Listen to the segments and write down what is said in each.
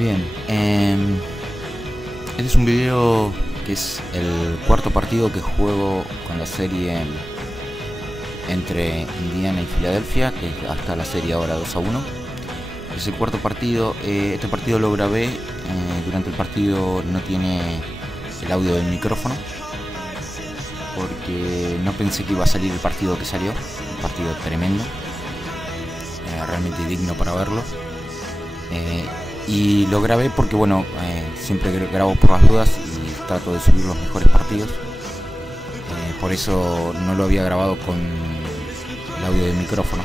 Bien, este es un video que es el cuarto partido que juego con la serie entre Indiana y Filadelfia, que hasta la serie ahora 2-1. Es el cuarto partido. Este partido lo grabé. Durante el partido no tiene el audio del micrófono, porque no pensé que iba a salir el partido que salió. Un partido tremendo, realmente digno para verlo. Y lo grabé porque, bueno, siempre grabo por las dudas y trato de subir los mejores partidos. Por eso no lo había grabado con el audio del micrófono,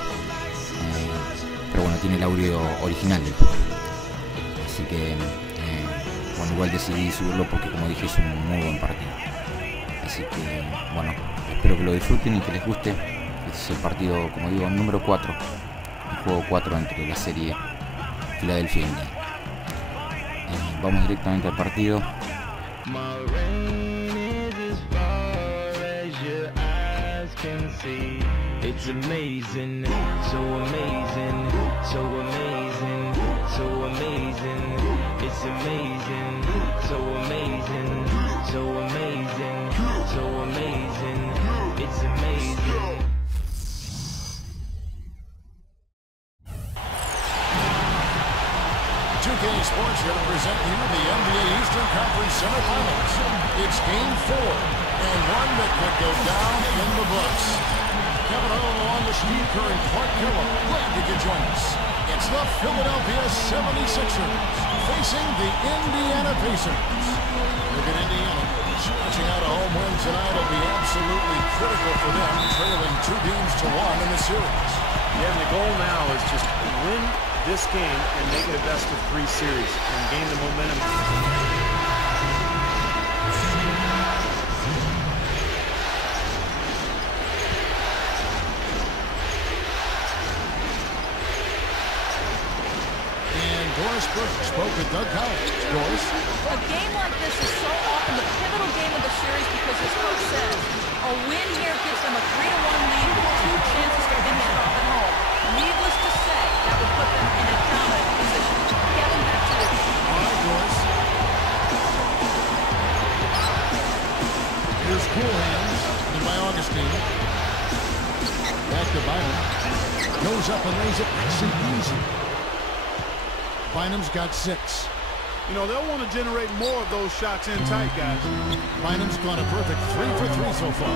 pero bueno, tiene el audio original. Así que, bueno, igual decidí subirlo porque, como dije, es un muy buen partido. Así que, bueno, espero que lo disfruten y que les guste. Este es el partido, como digo, número 4, el juego 4 entre la serie Filadelfia e Indiana. Vamos directamente al partido. It's amazing, so amazing, so amazing, so amazing. It's amazing, so amazing, so amazing, so amazing. It's amazing. 2K Sports here to present you the NBA Eastern Conference semifinals. It's Game 4, and one that could go down in the books. Kevin Earl along with Steve Kerr and Clark Kellogg. Glad you could join us. It's the Philadelphia 76ers facing the Indiana Pacers. Look at Indiana. Scratching out a home win tonight will be absolutely critical for them, trailing 2-1 in the series. Yeah, and the goal now is just win this game and make it a best-of-3 series and gain the momentum. And Doris Burke spoke with Doug Collins. Doris? A game like this is so often the pivotal game of the series because, as Coach says, a win here gives them a 3-1 lead with 2 chances to finish it off at home. Needless to say, that would put them in a dominant position. Kevin, back to you. All right, Doris. Here's Cool Hands, and by Augustine. Back to Bynum. Goes up and lays it nice and easy. Bynum's got 6. You know, they'll want to generate more of those shots in tight, guys. Bynum's gone a perfect 3 for 3 so far.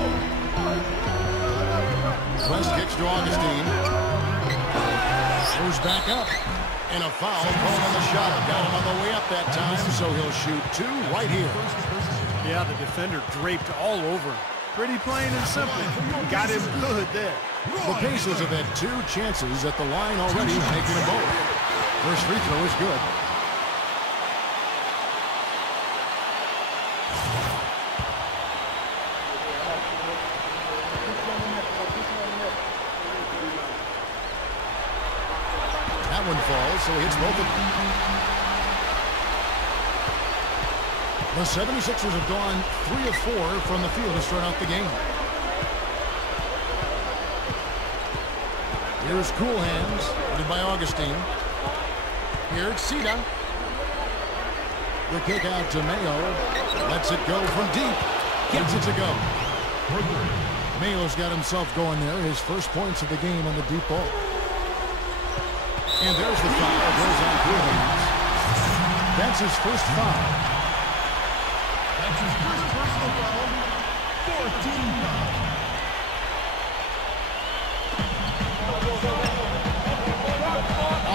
West kicks to Augustine. Goes back up. And a foul called on the shot. Got him on the way up that time, so he'll shoot 2 right here. Yeah, the defender draped all over him. Pretty plain and simple. Got him good there. The Pacers have had 2 chances at the line already, making them both. First free throw is good. That one falls, so he hits both of them. The 76ers have gone 3 of 4 from the field to start out the game. Here's Cool Hands, led by Augustine. Here it's Sita. The kick out to Mayo. Lets it go from deep. Gives it to go. Mayo's got himself going there. His first points of the game on the deep ball. And there's the foul. Goes on Cool Hands. That's his first foul. That's his first personal foul. 14 foul.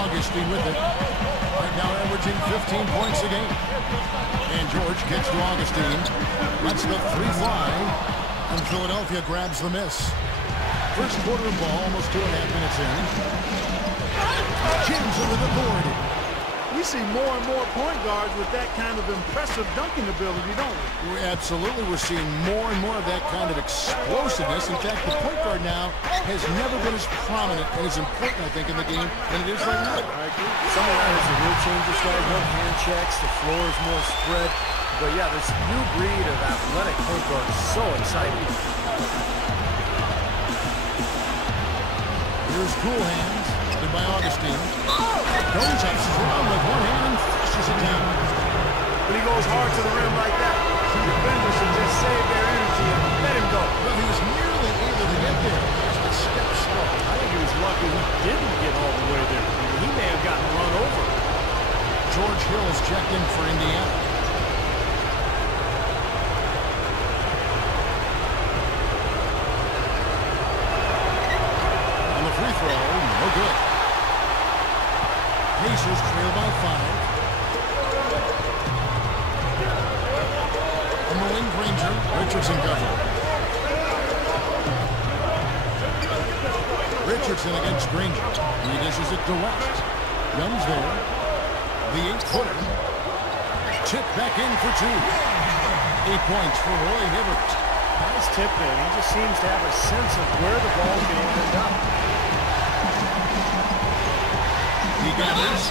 Augustine with it. Right now averaging 15 points a game. And George kicks to Augustine. Lets the 3 fly. And Philadelphia grabs the miss. First quarter of ball, almost 2.5 minutes in. Jams it with authority. We see more and more point guards with that kind of impressive dunking ability, don't we? Absolutely. We're seeing more and more of that kind of explosiveness. In fact, the point guard now has never been as prominent and as important, I think, in the game than it is right now. I agree. Some of that is the real changes, right? No hand checks, the floor is more spread. But yeah, this new breed of athletic point guard is so exciting. Here's Cool Hands, led by Augustine. Goes up strong with one hand and dishes it down. But he goes hard to the rim like that. Defenders should just save their energy and let him go. But he was nearly able to get there. Just a step slow. I think he was lucky he didn't get all the way there. He may have gotten run over. George Hill is checked in for Indiana. On the free throw, no good. Pacers trail by 5. On the wing, Granger, Richardson covered. Richardson against Granger. He dishes it to West. Young's there. The 8-footer. Tip back in for 2. 8 points for Roy Hibbert. Nice tip in. He just seems to have a sense of where the ball can end up. He gathers.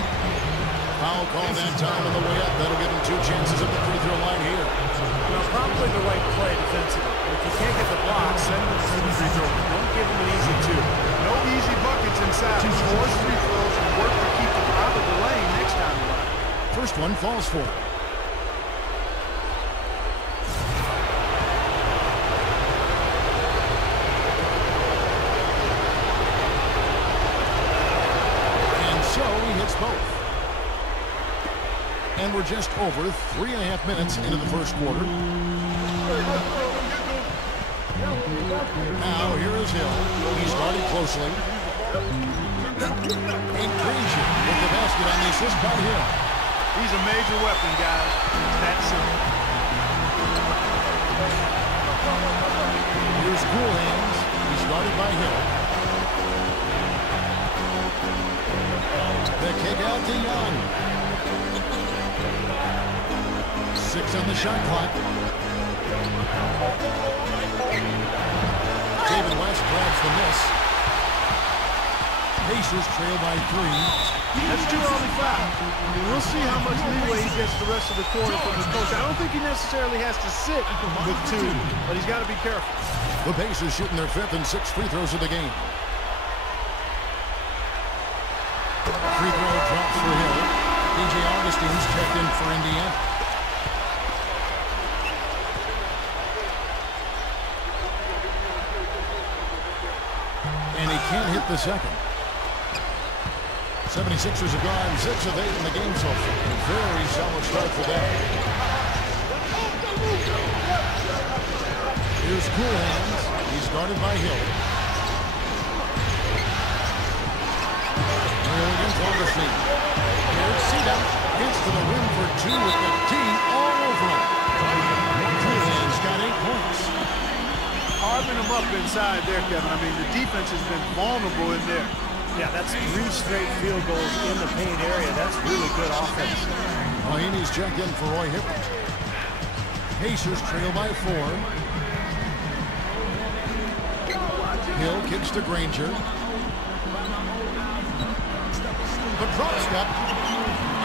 Foul call that time on the way up. That'll give him 2 chances at the free throw line here. Well, probably the right play defensively. If you can't get the block, send him to the free throw. Don't give him an easy 2. No easy buckets inside. Force free throws and work to keep them out of the lane next time around. First one falls for him. And so he hits both. And we're just over 3.5 minutes into the first quarter. Now here is Hill. He's guarded closely. And Granger with the basket on the assist by Hill. He's a major weapon, guys. It's that simple. Here's Cool Hands. He's guarded by Hill. The kick out to Young. 6 on the shot clock. David West grabs the miss. Pacers trail by 3. That's too early foul. We'll see how much leeway he gets the rest of the quarter from the coach. I don't think he necessarily has to sit with 2, but he's got to be careful. The Pacers shooting their 5th and 6th free throws of the game. Free throw drops for Hill. DJ Augustine's checked in for Indiana. And he can't hit the second. 76ers have gone 6 of 8 in the game so far. A very solid start for them. Here's Cool Hands. He's guarded by Hill. Hill against Augustine. Here's Cedar. Hits to the rim for 2 with the D all over him. Cool Hands got 8 points. Carving them up inside there, Kevin. I mean, the defense has been vulnerable in there. Yeah, that's 3 straight field goals in the paint area. That's really good offense. Mahinmi's checked in for Roy Hibbert. Pacers trail by 4. Hill kicks to Granger. The drop step.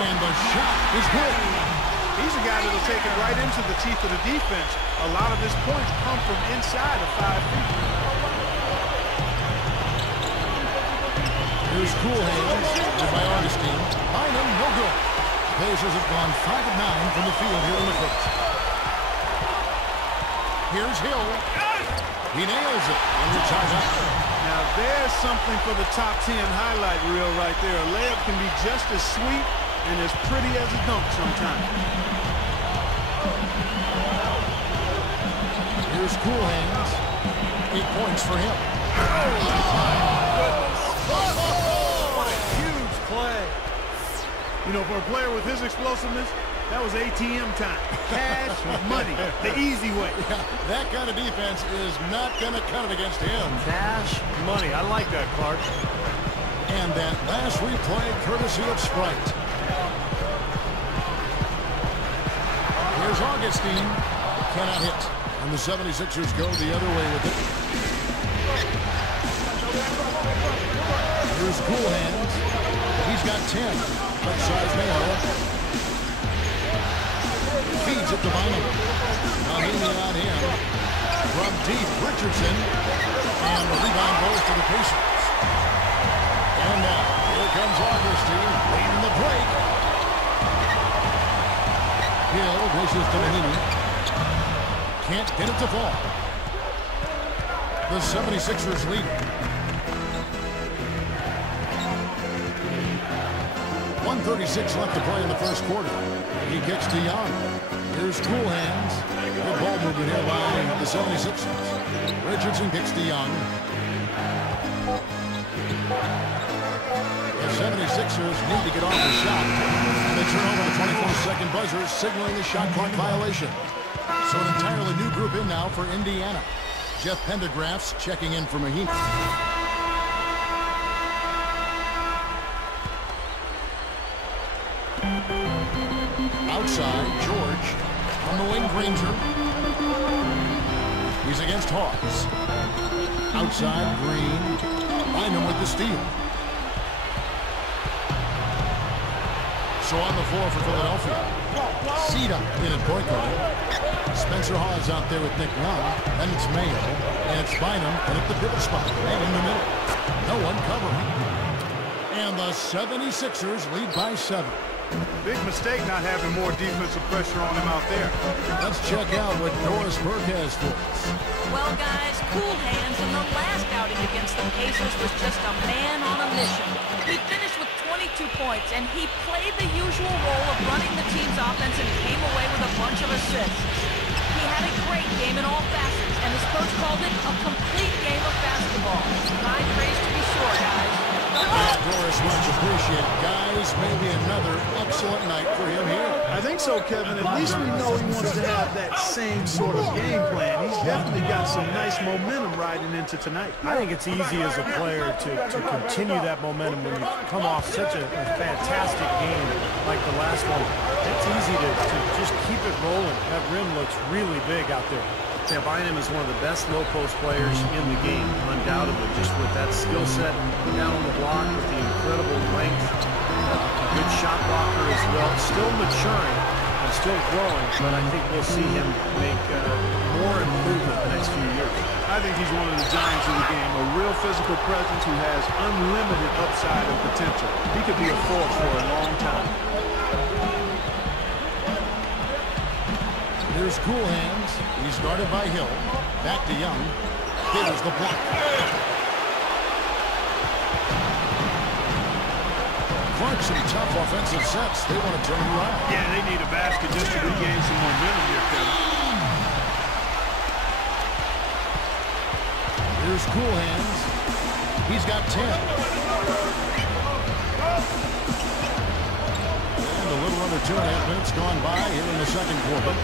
And the shot is good. He's a guy that'll take it right into the teeth of the defense. A lot of his points come from inside of 5 feet. Here's Cool Hands, led by Augustine. Bynum, no good. Pacers have gone 5 of 9 from the field here in the first. Here's Hill. He nails it under timeout. Now there's something for the top 10 highlight reel right there. A layup can be just as sweet and as pretty as a dunk sometimes. Here's Cool Hands. 8 points for him. What a huge play. You know, for a player with his explosiveness, that was ATM time. Cash money, the easy way. Yeah, that kind of defense is not going to cut it against him. Cash money. I like that, Clark. And that last replay, courtesy of Sprite. Here's Augustine. Cannot hit. And the 76ers go the other way with it. Here's Cool Hands. He's got 10. Left side Mayo. Feeds it to Bynum. Mahinmi on him. From deep, Richardson. And the rebound goes to the Pacers. And now, here comes Augustine leading the break. Hill dishes to Mahinmi. Can't get it to fall. The 76ers lead. 1:36 left to play in the first quarter. He kicks to Young. Here's Cool Hands. Good ball movement here by the 76ers. Richardson kicks to Young. The 76ers need to get off the shot. And they turn over the 24-second buzzer, signaling a shot clock violation. So an entirely new group in now for Indiana. Jeff Pendergraph's checking in for Mahinmi. Outside, George on the wing, Granger. He's against Hawks. Outside, Green. Bynum with the steal. So on the floor for Philadelphia. Cedar in at point guard. Spencer Hawes out there with Nick Young. And it's Mayo. And it's Bynum. And at the pivot spot. And in the middle. No one covering. And the 76ers lead by 7. Big mistake not having more defensive pressure on him out there. Let's check out what Doris Burke has for us. Well, guys, Cool Hands in the last outing against the Pacers was just a man on a mission. He finished with 22 points, and he played the usual role of running the team's offense and came away with a bunch of assists. He had a great game in all facets, and his coach called it a complete game of basketball. High praise to be sure, guys. Doris, much appreciated. Guys, maybe another excellent night for him here. I think so, Kevin. At least we know he wants to have that same sort of game plan. He's definitely got some nice momentum riding into tonight. I think it's easy as a player to continue that momentum when you come off such a fantastic game like the last one. It's easy to just keep it rolling. That rim looks really big out there. Yeah, Bynum is one of the best low-post players in the game, undoubtedly. Just with that skill set down on the block, with the incredible length, a good shot blocker as well. Still maturing and still growing, but I think we'll see him make more improvement the next few years. I think he's one of the giants of the game, a real physical presence who has unlimited upside and potential. He could be a force for a long time. Here's Cool Hands. He's guarded by Hill. Back to Young. Here's the block. Clarkson, tough offensive sets. They want to turn it around. Yeah, they need a basket just to regain some momentum here, Kevin. Here's Cool Hands. He's got 10. And a little under 2.5 minutes gone by here in the second quarter.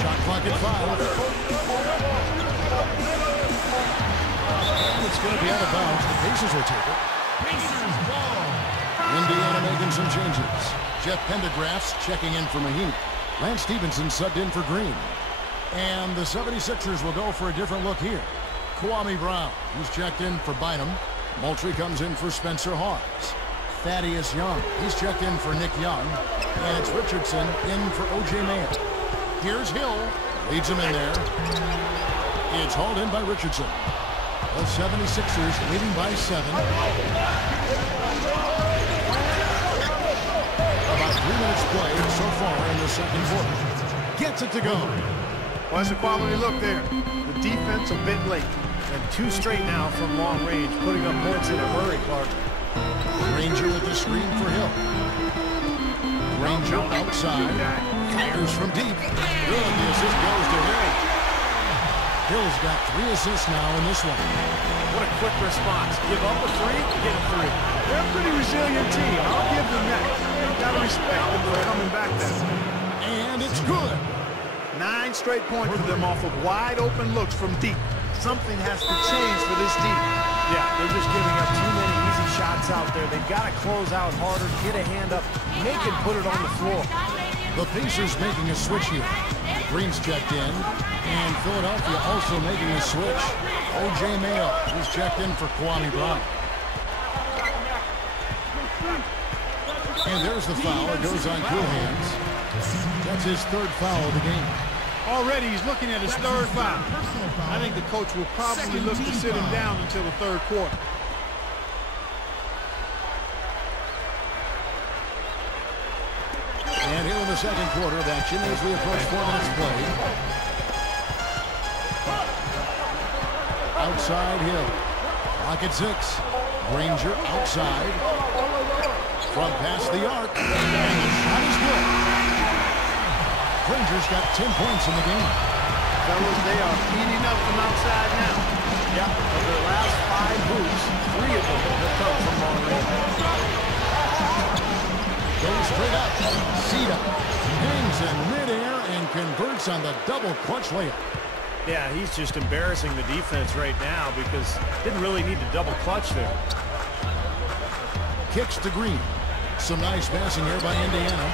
Shot clock at 5. And it's going to be out of bounds. The Pacers will take it. Pacers ball. Indiana making some changes. Jeff Pendergraph's checking in for Mahinmi. Lance Stevenson subbed in for Green. And the 76ers will go for a different look here. Kwame Brown, who's checked in for Bynum. Moultrie comes in for Spencer Hawes. Thaddeus Young, he's checked in for Nick Young. And it's Richardson in for O.J. Mayo. Here's Hill, leads him in there. It's hauled in by Richardson. The 76ers leading by 7. About 3 minutes played so far in the second quarter. Gets it to go. Well, that's a quality look there. The defense a bit late. And 2 straight now from long range, putting up points in a hurry, Clark. Granger with the screen for Hill. Granger outside. Fires from deep. Good. The assist goes to Hill. Hill's got 3 assists now in this one. What a quick response. Give up a 3, get a 3. They're a pretty resilient team. I'll give them that. Got to respect them for coming back there. And it's good. 9 straight points for them off of wide open looks from deep. Something has to change for this deep. Yeah, they're just giving up too many easy shots out there. They've got to close out harder, get a hand up, make and put it on the floor. The Pacers making a switch here. Green's checked in. And Philadelphia also making a switch. O.J. Mayo, who's checked in for Kwame Brown. And there's the foul. It goes on Cool Hands. That's his 3rd foul of the game. Already he's looking at his 3rd foul. I think the coach will probably look to sit him down until the 3rd quarter. second quarter of action as we approach 4 minutes play. Outside Hill. Clock at 6. Granger outside. From past the arc. And the shot is good. Granger's got 10 points in the game. Fellas, they are heating up from outside now. Yeah, of their last 5 hoops, 3 of them have come from long range. Goes straight up. Cita hangs in midair and converts on the double clutch layup. Yeah, he's just embarrassing the defense right now because didn't really need to double clutch there. Kicks to Green. Some nice passing here by Indiana.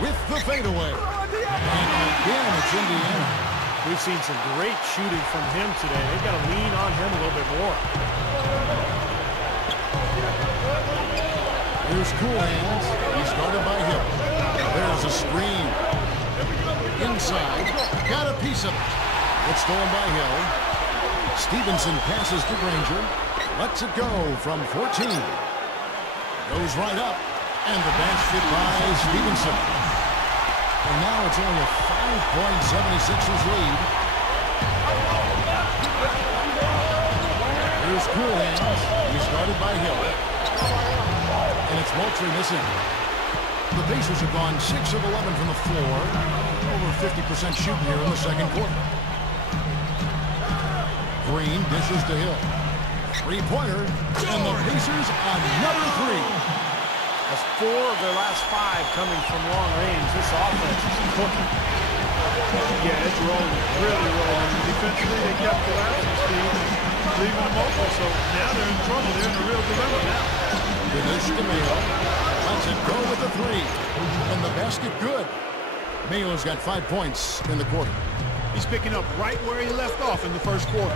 With the fadeaway. And again, it's Indiana. We've seen some great shooting from him today. They've got to lean on him a little bit more. Here's Cool Hands. He's guarded by Hill. There's a screen. Inside. Got a piece of it. It's stolen by Hill. Stevenson passes to Granger. Lets it go from 14. Goes right up. And the basket by Stevenson. And now it's only a 5-point 76ers lead. Here's Cool Hands. He's guarded by Hill. And it's Moultrie missing. The Pacers have gone 6 of 11 from the floor. Over 50% shooting here in the second quarter. Green dishes to Hill. Three-pointer. And the Pacers another 3. That's 4 of their last 5 coming from long range. This offense is cooking. Yeah, it's rolling, really rolling. Defensively, they kept collapsing, Steve, leaving them open. So now they're in trouble. They're in a real dilemma now. Finish to Mayo. Lets it go with the 3. And the basket good. Mayo's got 5 points in the quarter. He's picking up right where he left off in the first quarter.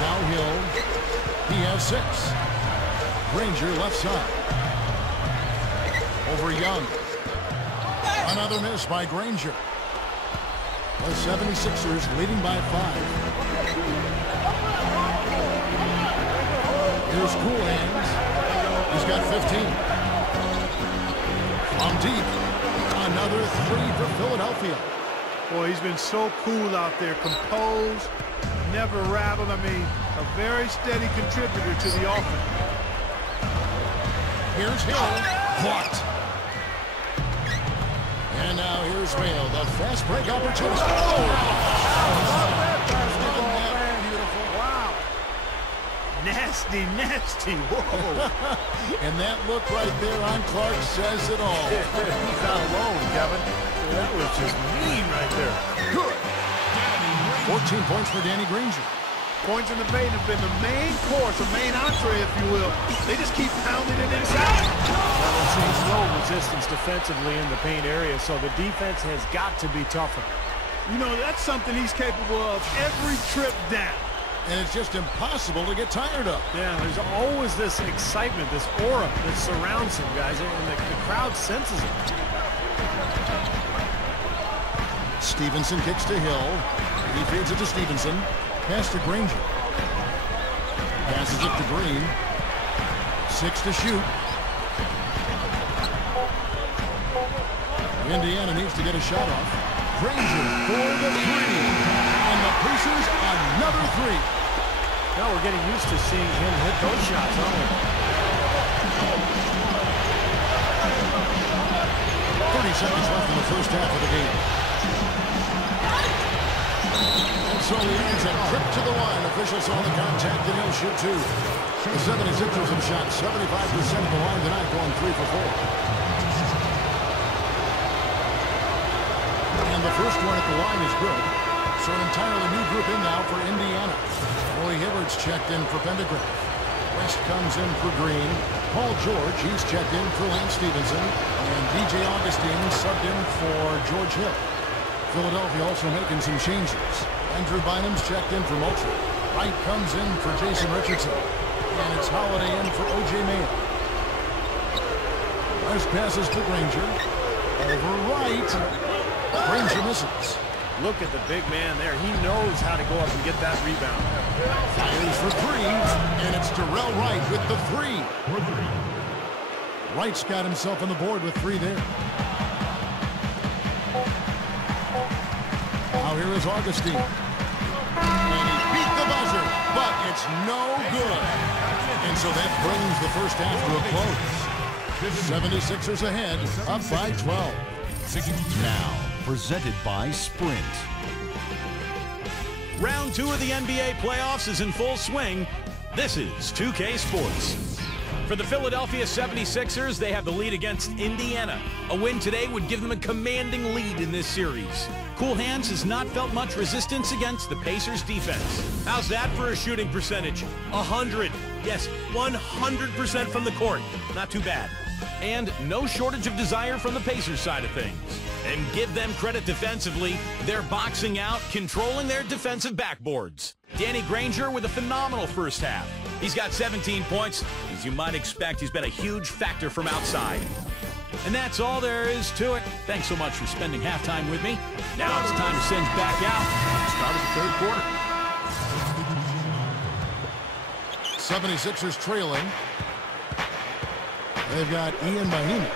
Now Hill. He has 6. Granger left side. Over Young. Another miss by Granger. The 76ers leading by 5. Here's Cool Hands. He's got 15. From deep. Another 3 for Philadelphia. Boy, he's been so cool out there, composed, never rattled. I mean, a very steady contributor to the offense. Here's Hill. Blocked. And now here's Mayo. The fast break opportunity. Beautiful. Wow. Nasty, nasty. Whoa. And that look right there on Clark says it all. He's not alone, Kevin. That was just mean right there. Good. 14 points for Danny Granger. Points in the paint have been the main course, the main entree, if you will. They just keep pounding it inside. Well, it seems no resistance defensively in the paint area, so the defense has got to be tougher. You know, that's something he's capable of every trip down. And it's just impossible to get tired of. Yeah, there's always this excitement, this aura that surrounds him, guys, and the crowd senses it. Stevenson kicks to Hill. He feeds it to Stevenson. Pass to Granger. Passes it to Green. 6 to shoot. Indiana needs to get a shot off. Granger for the 3. And the Pacers another 3. Now we're getting used to seeing him hit those shots, aren't we? 30 seconds left in the first half of the game. And so he ends a trip to the line. Officials saw the contact and he'll shoot 2. The 76ers have shot 75% of the line tonight, going 3 for 4. And the first one at the line is good. So an entirely new group in now for Indiana. Roy Hibbert's checked in for Pendergraft. West comes in for Green. Paul George, he's checked in for Lance Stevenson. And DJ Augustine subbed in for George Hill. Philadelphia also making some changes. Andrew Bynum's checked in for Moultrie. Wright comes in for Jason Richardson. And it's Holiday in for O.J. Mayo. Nice passes to Granger. Over Wright. Granger misses. Look at the big man there. He knows how to go up and get that rebound. Fires for 3. And it's Terrell Wright with the 3. Wright's got himself on the board with 3 there. Now here is Augustine. And he beat the buzzer, but it's no good. And so that brings the first half to a close. 76ers ahead, up by 12. Now, presented by Sprint. Round 2 of the NBA playoffs is in full swing. This is 2K Sports. For the Philadelphia 76ers, they have the lead against Indiana. A win today would give them a commanding lead in this series. Cool Hands has not felt much resistance against the Pacers' defense. How's that for a shooting percentage? 100. Yes, 100% from the court. Not too bad. And no shortage of desire from the Pacers side of things. And give them credit defensively, they're boxing out, controlling their defensive backboards. Danny Granger with a phenomenal first half. He's got 17 points. As you might expect, he's been a huge factor from outside. And that's all there is to it. Thanks so much for spending halftime with me. Now it's time to send back out. Start of the third quarter. 76ers trailing. They've got Ian Mahinmi.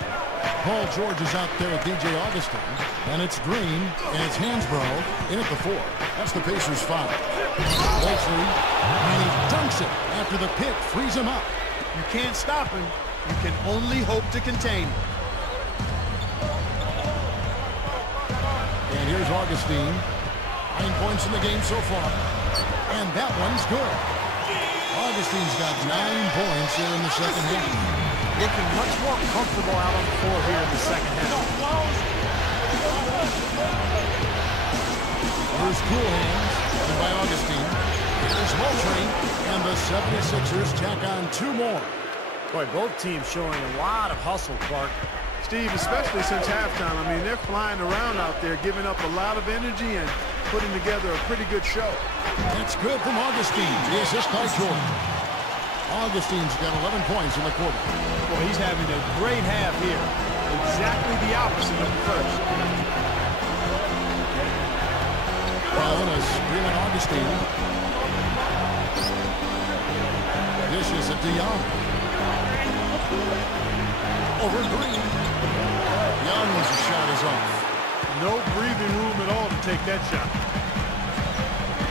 Paul George is out there with DJ Augustine. And it's Green, and it's Hansbrough in at the 4. That's the Pacers' 5. Moultrie, and he dunks it after the pick frees him up. You can't stop him. You can only hope to contain him. And here's Augustine. 9 points in the game so far. And that one's good. Augustine's got 9 points here in the second half. Looking much more comfortable out on the floor here in the second half. Here's Cool Hands, and by Augustine. Here's Moultrie, and the 76ers tack on 2 more. Boy, both teams showing a lot of hustle, Clark. Steve, especially since halftime. I mean, they're flying around out there, giving up a lot of energy and putting together a pretty good show. That's good from Augustine. The assist by George. Augustine's got 11 points in the quarter. Well, he's having a great half here. Exactly the opposite of the first. Brown is screaming Augustine. Dishes at DeYoung. Over Green. Young's shot is off. No breathing room at all to take that shot.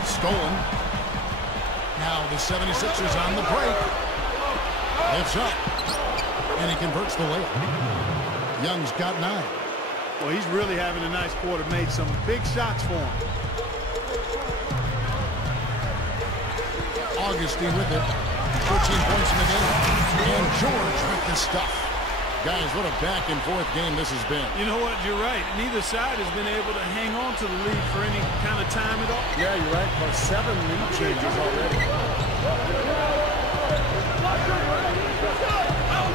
Stolen. Now the 76ers on the break. Lifts up. And he converts the layup. Young's got 9. Well, he's really having a nice quarter. Made some big shots for him. Augustine with it. 13 points in the game. And George with the stuff. Guys, what a back-and-forth game this has been. You know what? You're right. Neither side has been able to hang on to the lead for any kind of time at all. Yeah, you're right. But 7 lead changes already.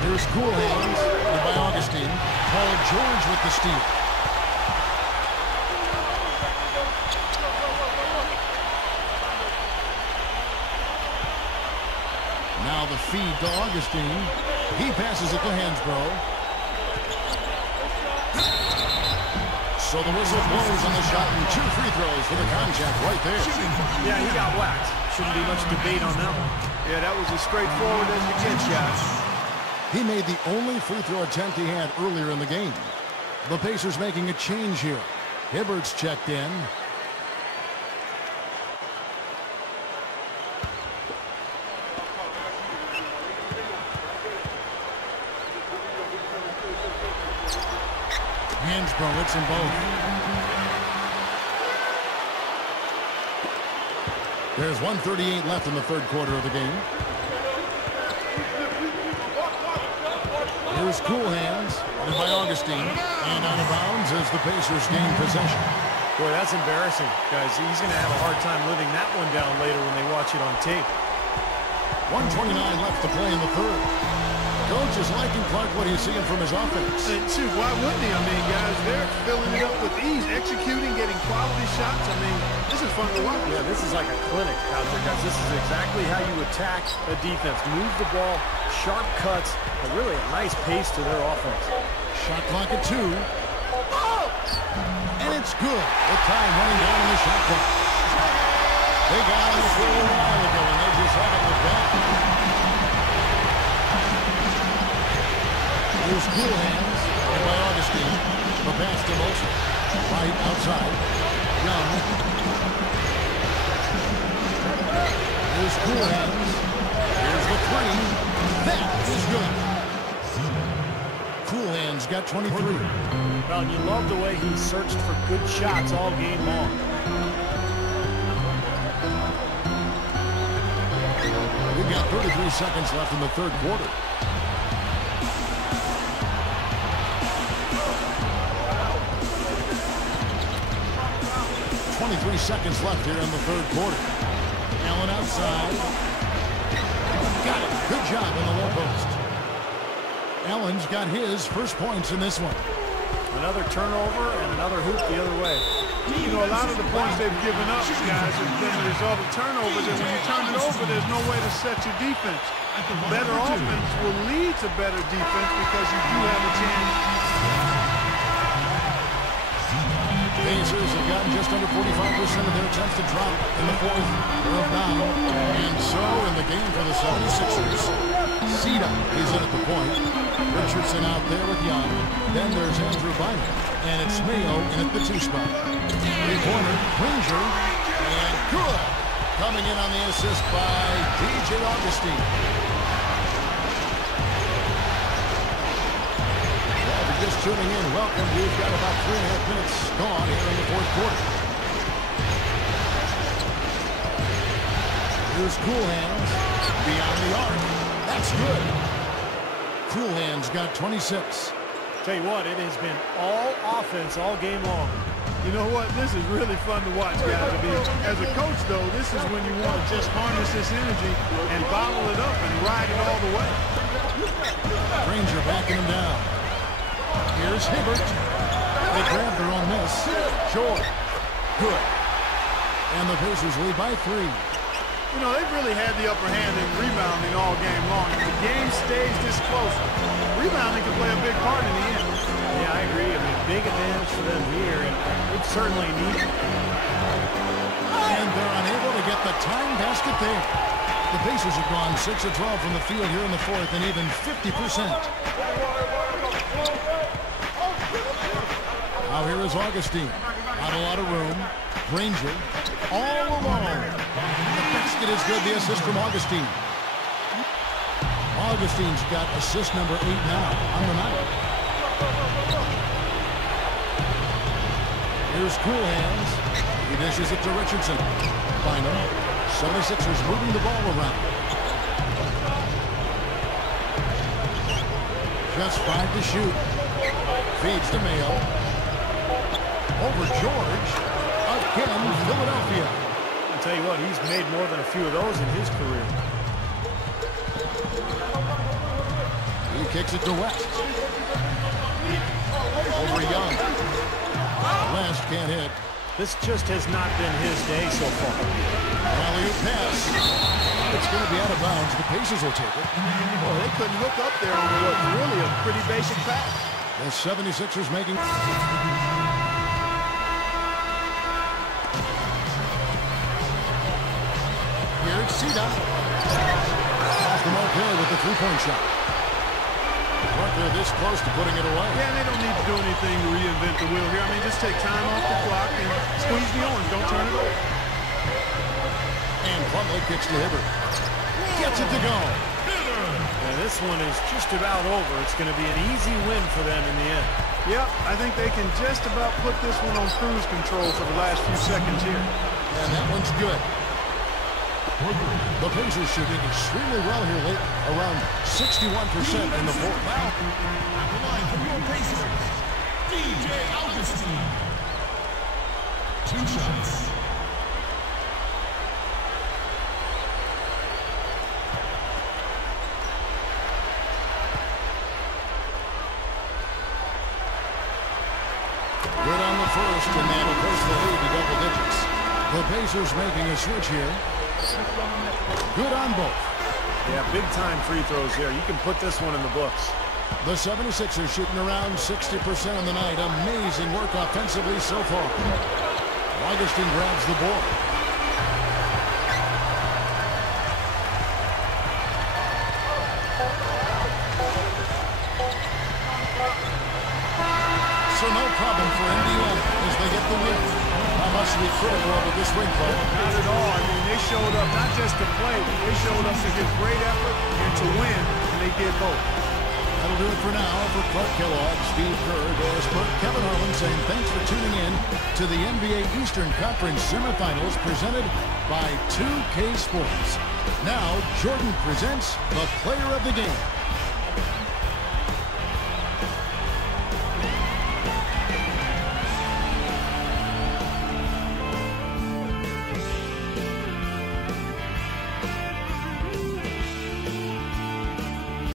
Here's Cool Hands, and by Augustine. Paul George with the steal. Now the feed to Augustine. He passes it to Hansbrough. So the whistle blows on the shot and 2 free throws for the contact right there. Yeah, he got whacked. Shouldn't be much debate on that one. Yeah, that was as straightforward as you get, guys. He made the only free throw attempt he had earlier in the game. The Pacers making a change here. Hibbert's checked in. Hansbrough hits them both. There's 1:38 left in the third quarter of the game. Here's Cool Hands, and by Augustine. And out of bounds as the Pacers gain possession. Boy, that's embarrassing, guys. He's going to have a hard time living that one down later when they watch it on tape. 1:29 left to play in the third. Coach is liking Clark what he's seeing from his offense. Shoot, why wouldn't he? I mean, guys, they're filling it up with ease, executing, getting quality shots. I mean, this is fun to watch. Yeah, this is like a clinic out there, guys. This is exactly how you attack a defense. Move the ball, sharp cuts, and really a nice pace to their offense. Shot clock at 2. And it's good. The time running down on the shot clock. They got him for a while ago, and they just had it with that. Here's Cool Hands and by Augustine. The pass to Mosley. Right outside. Young. Here's Cool Hands. Here's the three. That is good. Cool Hands got 23. Well, you love the way he searched for good shots all game long. We've got 33 seconds left in the third quarter. Seconds left here in the third quarter. Allen outside. Got it. Good job in the low post. Allen's got his first points in this one. Another turnover and another hoop the other way. You know, a lot of the points they've given up, guys, have been the result of turnovers, and when you turn it over, there's no way to set your defense. Better offense will lead to better defense because you do have a chance. Pacers have gotten just under 45% of their attempts to drop in the fourth of 9. And so in the game for the 76ers, Sita is in at the point. Richardson out there with Young. Then there's Andrew Bynum. And it's Mayo in at the 2 spot. Three-pointer, Granger. And good. Coming in on the assist by DJ Augustine. Just tuning in, welcome. We've got about 3.5 minutes gone here in the fourth quarter. Here's Cool Hands beyond the arc. That's good. Cool Hands got 26. Tell you what, it has been all offense all game long. You know what? This is really fun to watch, guys. I mean, as a coach, though, this is when you want to just harness this energy and bottle it up and ride it all the way. Granger backing him down. Here's Hibbert. They grab their own miss. Short. Good. And the Pacers lead by 3. You know, they've really had the upper hand in rebounding all game long. If the game stays this close, rebounding can play a big part in the end. Yeah, I agree. I mean, big advantage for them here, and it's certainly needed. And they're unable to get the time basket there. The Pacers have gone 6 of 12 from the field here in the fourth, and even 50%. Now here is Augustine. Not a lot of room. Granger all alone. The basket is good. The assist from Augustine. Augustine's got assist number 8 now on the night. Here's Cool Hands. He dishes it to Richardson. Bynum. 76ers moving the ball around. Just 5 to shoot. Feeds to Mayo. Over George. Again, Philadelphia. I'll tell you what, he's made more than a few of those in his career. He kicks it to West. Over Young. West can't hit. This just has not been his day so far. Alley-oop pass. It's going to be out of bounds. The Pacers will take it. Well, they couldn't hook up there on what's really a pretty basic pass. The 76ers making... Here it's Sita. Off the mark there with the three-point shot. They're this close to putting it away. Yeah, they don't need to do anything to reinvent the wheel here. I mean, just take time off the clock and squeeze the orange. Don't turn it over. And Plumlee kicks to Hibbert. Gets it to go. And this one is just about over. It's going to be an easy win for them in the end. Yep, I think they can just about put this one on cruise control for the last few seconds here. And that one's good. The Pacers shooting extremely well here late, around 61% in the fourth. At the line for your Pacers, DJ Augustine. 2 shots. Good on the first, and that'll push the lead to double digits. The Pacers making a switch here. Good on both. Yeah, big-time free throws there. You can put this one in the books. The 76ers shooting around 60% on the night. Amazing work offensively so far. Augustine grabs the board. so no problem for Indiana as they get the win. Not much to be critical of this ring club. Not at all. I mean, they showed up not just to play, they showed up to give great effort and to win, and they did both. That'll do it for now. For Clark Kellogg, Steve Kerr, Doris Burke, Kevin Harlan saying thanks for tuning in to the NBA Eastern Conference semifinals presented by 2K Sports. Now, Jordan presents the player of the game.